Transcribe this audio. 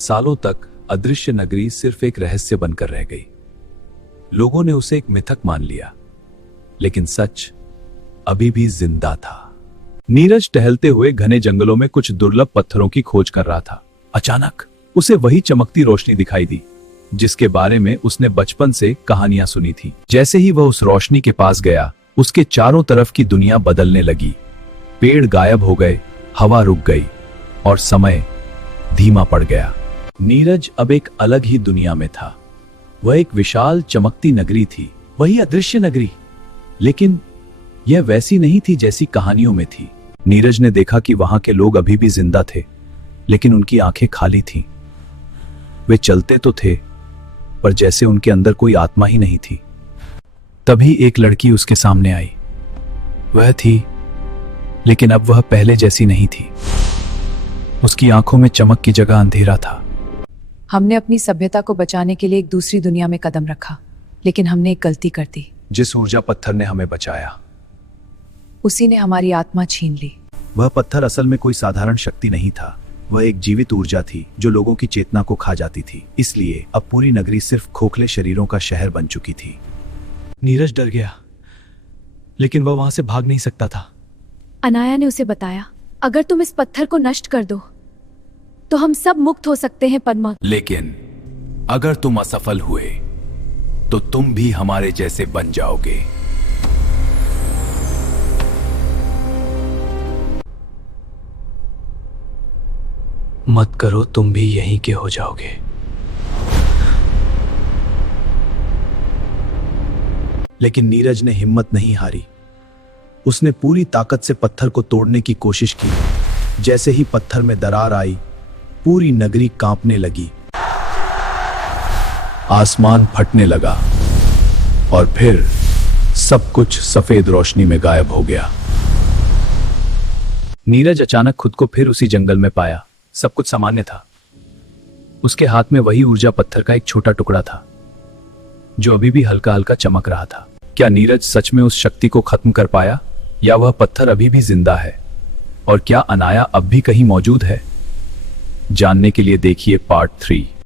सालों तक अदृश्य नगरी सिर्फ एक रहस्य बनकर रह गई। लोगों ने उसे एक मिथक मान लिया, लेकिन सच अभी भी जिंदा था। नीरज टहलते हुए घने जंगलों में कुछ दुर्लभ पत्थरों की खोज कर रहा था। अचानक उसे वही चमकती रोशनी दिखाई दी जिसके बारे में उसने बचपन से कहानियां सुनी थी। जैसे ही वह उस रोशनी के पास गया, उसके चारों तरफ की दुनिया बदलने लगी। पेड़ गायब हो गए, हवा रुक गई और समय धीमा पड़ गया। नीरज अब एक अलग ही दुनिया में था। वह एक विशाल चमकती नगरी थी, वही अदृश्य नगरी, लेकिन यह वैसी नहीं थी जैसी कहानियों में थी। नीरज ने देखा कि वहां के लोग अभी भी जिंदा थे, लेकिन उनकी आंखें खाली थीं। वे चलते तो थे, पर जैसे उनके अंदर कोई आत्मा ही नहीं थी। तभी एक लड़की उसके सामने आई। वह थी, लेकिन अब वह पहले जैसी नहीं थी। उसकी आंखों में चमक की जगह अंधेरा था। हमने अपनी सभ्यता को बचाने के लिए एक दूसरी दुनिया में कदम रखा, लेकिन हमने एक गलती कर दी। जिस ऊर्जा पत्थर ने हमें बचाया, उसी ने हमारी आत्मा छीन ली। वह पत्थर असल में कोई साधारण शक्ति नहीं था। वह एक जीवित ऊर्जा थी जो लोगों की चेतना को खा जाती थी। इसलिए अब पूरी नगरी सिर्फ खोखले शरीरों का शहर बन चुकी थी। नीरज डर गया, लेकिन वह वहां से भाग नहीं सकता था। अनाया ने उसे बताया, अगर तुम इस पत्थर को नष्ट कर दो तो हम सब मुक्त हो सकते हैं पद्मा। लेकिन अगर तुम असफल हुए तो तुम भी हमारे जैसे बन जाओगे। मत करो, तुम भी यहीं के हो जाओगे। लेकिन नीरज ने हिम्मत नहीं हारी। उसने पूरी ताकत से पत्थर को तोड़ने की कोशिश की। जैसे ही पत्थर में दरार आई, पूरी नगरी कांपने लगी। आसमान फटने लगा और फिर सब कुछ सफेद रोशनी में गायब हो गया। नीरज अचानक खुद को फिर उसी जंगल में पाया। सब कुछ सामान्य था। उसके हाथ में वही ऊर्जा पत्थर का एक छोटा टुकड़ा था, जो अभी भी हल्का हल्का चमक रहा था। क्या नीरज सच में उस शक्ति को खत्म कर पाया, या वह पत्थर अभी भी जिंदा है? और क्या अनाया अब भी कहीं मौजूद है? जानने के लिए देखिए पार्ट 3।